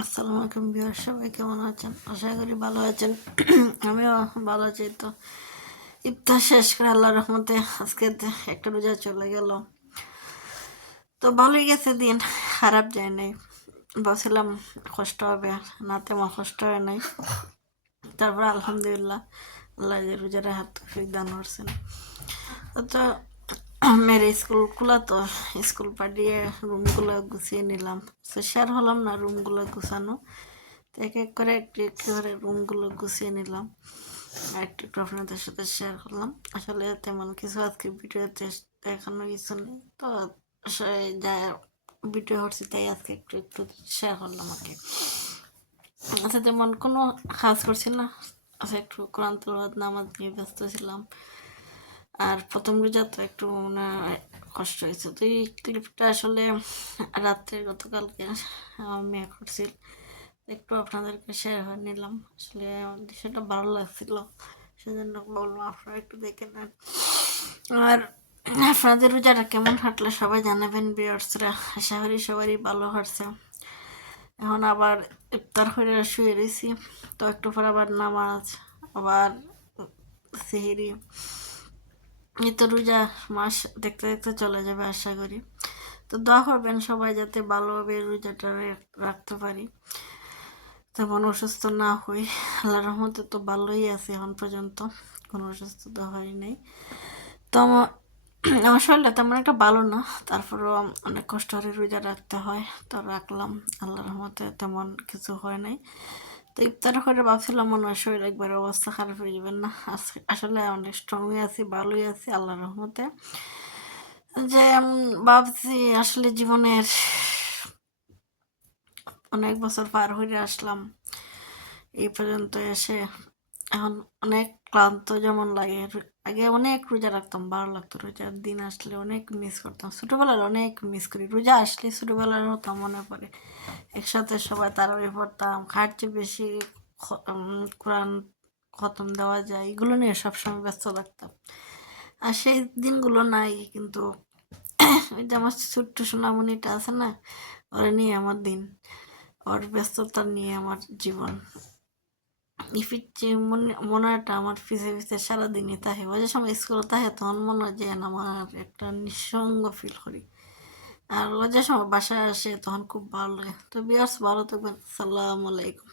আসসালামু আলাইকুম ভিউয়ার, সবাই কেমন আছেন? আশা করি ভালো আছেন। আমিও ভালো আছি। তো ইফতার শেষ করে আল্লাহর রহমতে আজকে একটা রোজা চলে গেল। তো ভালোই গেছে দিন, খারাপ যায় নাই। বলছিলাম কষ্ট হবে, না তেমন কষ্ট হয় নাই। তারপর আলহামদুলিল্লাহ আল্লাহ যে রোজারে হাত দান করছেন। তো মেয়ের স্কুল খোলা, তো স্কুল পাঠিয়ে রুমগুলো গুছিয়ে নিলাম। শেয়ার হলাম না রুমগুলো গুছানো, এক এক করে একটু একটু করে রুমগুলো গুছিয়ে নিলাম আর একটু একটু আপনাদের সাথে শেয়ার করলাম। আসলে তেমন কিছু আজকে ভিডিওতে দেখানো কিছু নেই, তো যা ভিডিও করছি তাই আজকে একটু একটু শেয়ার করলাম আর কি। আচ্ছা, তেমন কোনো কাজ করছি না। আচ্ছা, একটু কোরআন তেলাওয়াত নামাজ নিয়ে ব্যস্ত ছিলাম। আর প্রথম রোজা তো একটু মানে কষ্ট হয়েছে। তো এই ক্লিপটা আসলে রাত্রে গতকালকে আমি করছিল, একটু আপনাদেরকে শেয়ার করে নিলাম। আসলে সেটা ভালো লাগছিল, সেজন্য বললাম আপনারা একটু দেখে নেন। আর আপনাদের রোজাটা কেমন হাঁটলে সবাই জানাবেন ভিউয়ার্সরা। আশা করি সবারই ভালো হাঁটছে। এখন আবার ইফতার করে শুয়ে রয়েছি, তো একটু পর আবার নামাজ, আবার সেহরি। এই তো রোজা মাস দেখতে দেখতে চলে যাবে আশা করি। তো দোয়া করবেন সবাই যাতে ভালোভাবে রোজাটা রাখতে পারি, তেমন অসুস্থ না হই। আল্লাহর রহমতে তো ভালোই আছে এখন পর্যন্ত, কোনো অসুস্থতা হয় নাই। তো আমার শরীরটা তেমন একটা ভালো না, তারপরেও অনেক কষ্ট করে রোজা রাখতে হয়, তো রাখলাম। আল্লাহর রহমতে তেমন কিছু হয় নাই। তো ইফতার করে ভাবছিলাম মনে হয় শরীর একবার অবস্থা খারাপ হয়ে যাবেন না, আসলে অনেক স্ট্রংই আছি, ভালোই আছি আল্লাহর রহমতে। যে ভাবছি আসলে জীবনের অনেক বছর পার হয়ে আসলাম, এই পর্যন্ত এসে এখন অনেক ক্লান্ত যেমন লাগে। আগে অনেক রোজা রাখতাম, ভালো লাগতো। রোজার দিন আসলে অনেক মিস করতাম, ছোটবেলার অনেক মিস করি। রোজা আসলে ছোটবেলার হতাম মনে পড়ে, একসাথে সবাই তারাবি পড়তাম, খার চেয়ে বেশি কোরআন খতম দেওয়া যায়, এগুলো নিয়ে সবসময় ব্যস্ত থাকতাম। আর সেই দিনগুলো নাই কিন্তু। ওই যে আমার ছোট্ট সোনামণিটা আছে না, ওরা নিয়ে আমার দিন, ওর ব্যস্ততা নিয়ে আমার জীবন। মনেটা আমার পিছে পিছে সারাদিনই থাকে। ওই যে সময় স্কুলে থাকে তখন মনে হয় যে আমার একটা নিঃসঙ্গ ফিল করি। আর ওই যে সময় বাসায় আসে তখন খুব ভালো লাগে। তো বিয়ার্স, ভালো থাকবেন। আসসালামু আলাইকুম।